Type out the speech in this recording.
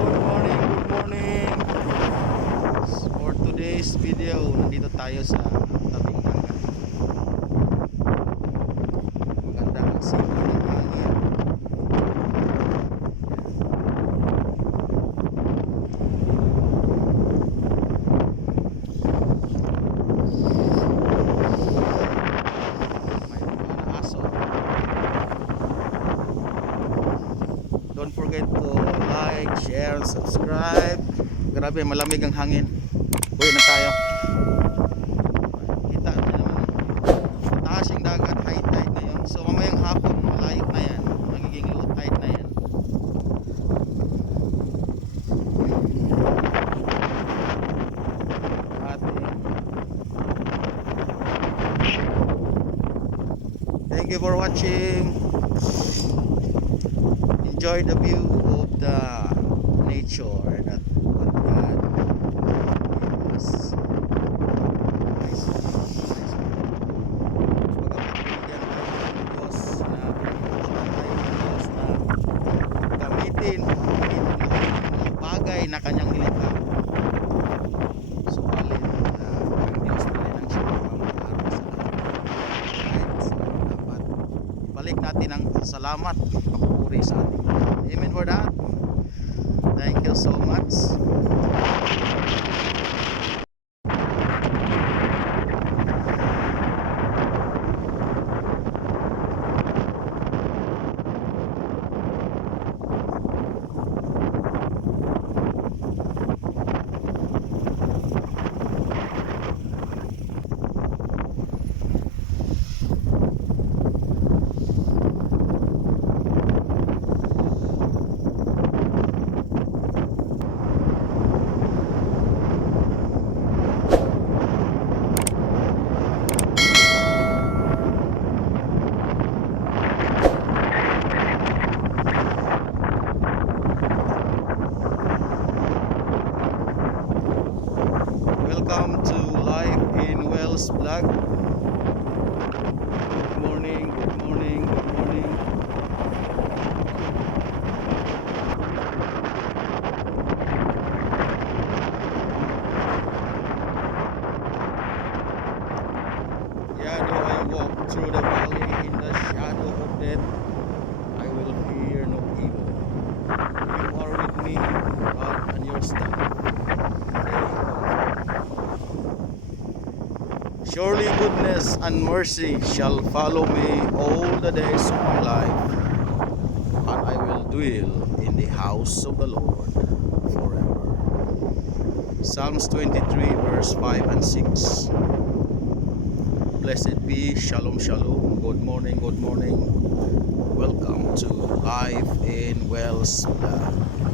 Good morning, good morning. For today's video, nandito tayo sa tabing dagat. Maganda ang simoy ng hangin. May mga aso. Don't forget to like, share, and subscribe. Grabe, malamig ang hangin. Uwi na tayo. Kita nyo naman. Mataas yung dagat, high tide na yun. So mamayang hapon, malayo na yan. Magiging low tide na yan. At, thank you for watching. Enjoy the view of the nature that what God gave us. Nice, nice. Pagkakabigyan tayo ng Diyos na pinag-usapan tayo ng Diyos na gamitin ang mga bagay na kanyang nilikha. Subalit na ang Diyos na rin ang siyang pamamaraan sa lahat. So dapat ibalik natin ang salamat, papuri sa ating Lord. Amen for that. Thank you so much. Welcome to Life in Wells Vlog. Good morning, good morning, good morning. Yeah, though I walk through the valley in the shadow of death, I will fear no evil. You are with me, God, and your staff. Surely goodness and mercy shall follow me all the days of my life, and I will dwell in the house of the Lord forever. Psalms 23 verse 5 and 6. Blessed be, shalom shalom, good morning, good morning. Welcome to Life in Wells Vlog.